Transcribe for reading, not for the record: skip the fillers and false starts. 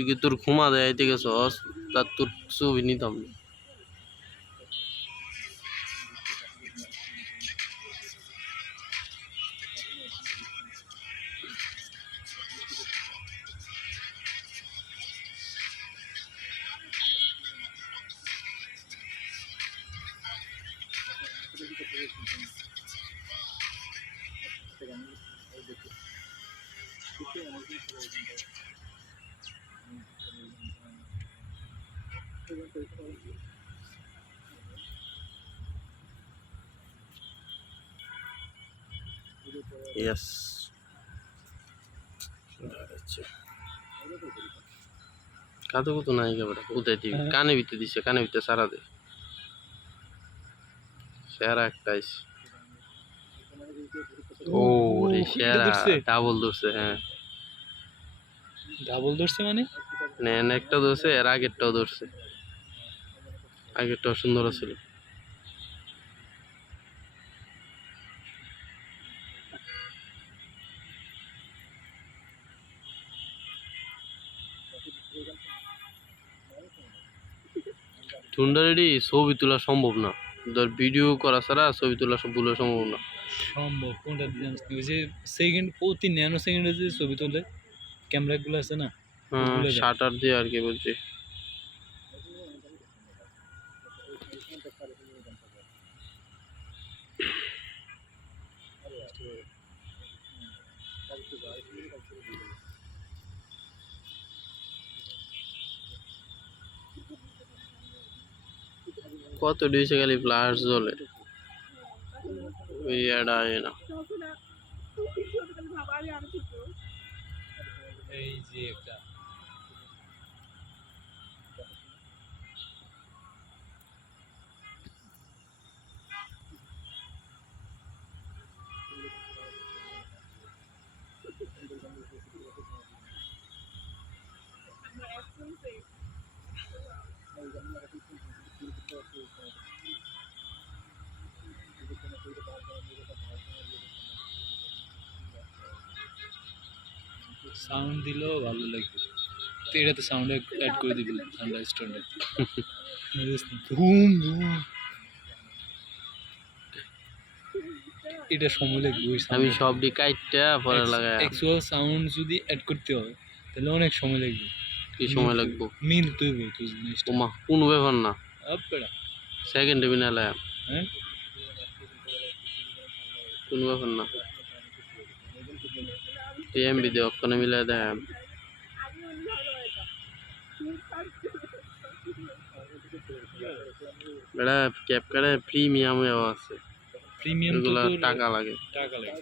তুই কি তোর ঘুমা দেয় আইতে গেছস তার তোর ছবি নিতাম না। Yes. কাদো কত নাই কেবড়া উদয় দিবি কানে ভিতরে দিছে কানে ভিতরে সারা দে সেরা একটাইস ও রে সেরা ডাবল ধরছে হ্যাঁ ডাবল ধরছে মানে নেন একটা ধরছে এর আগেরটাও ধরছে আগেরটাও সুন্দর ছিল টুন্ডারেডি ছবি তোলা সম্ভব না ধর ভিডিও করা ছাড়া ছবি তোলা সম্ভব না সম্ভব কোনটা জানিস ওই যে সেকেন্ড প্রতি ন্যানো সেকেন্ডে যে ছবি তোলে ক্যামেরাগুলো আছে না শাটার দিয়ে আর কি বলছি কত দিয়েছে খালি ফ্লাশ জ্বলে ওই এটা না এই যে একটা সাউন্ড দিলেও ভালো লাগবে তো এটাতে সাউন্ড অ্যাড করে দিবি আন্ডারস্ট্যান্ডে ধুম ধুম এটা সময় লাগবে আমি সব ডি কাইটটা পরে লাগাই অ্যাকচুয়াল সাউন্ড যদি অ্যাড করতে হয় তাহলে অনেক সময় লাগবে কি সময় লাগবে মিল তুই তুই জিনিসটা ওমা কোন ব্যাপার না আপড়া সেকেন্ড বিনালে হ্যাঁ কোন ব্যাপার না টিএমবি দে ওখানে মিলাই দেয় এটা ক্যাপকাটে প্রিমিয়াম আছে প্রিমিয়াম এগুলো টাকা লাগে টাকা লাগে